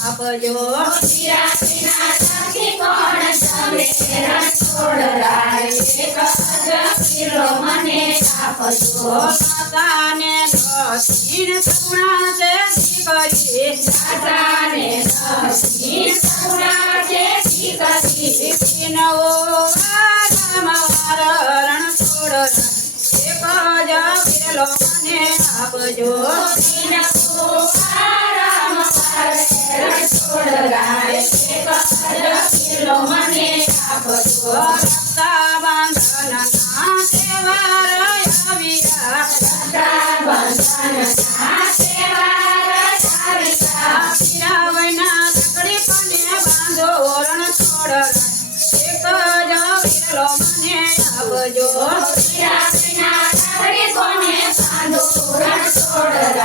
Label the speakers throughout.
Speaker 1: આપજો
Speaker 2: શિરાશિના સખી કોણ તમે રણ છોડ રાય કગીરો મને આપજો
Speaker 1: માતાને દક્ષિણ સુણા છે લો મને આપજો
Speaker 2: છોડ એક જ મને આપજો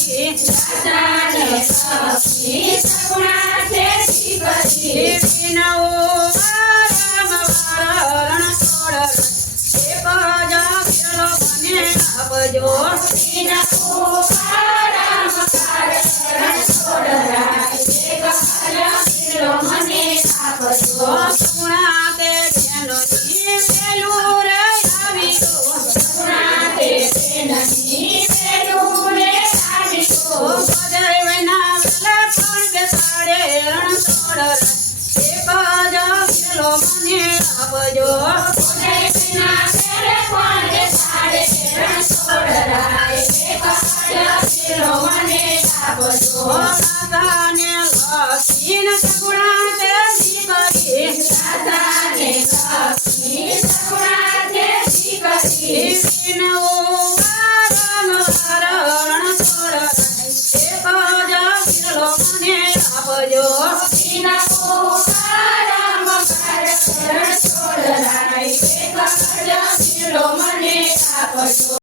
Speaker 1: છે
Speaker 2: સાને સખી સગુણા છે શિવ
Speaker 1: છે નવો પરમ વરણ છોડ એ પજો કેલો બને આપજો નવો પરમ વરણ છોડ એ પજો કેલો મને આપજો Oh.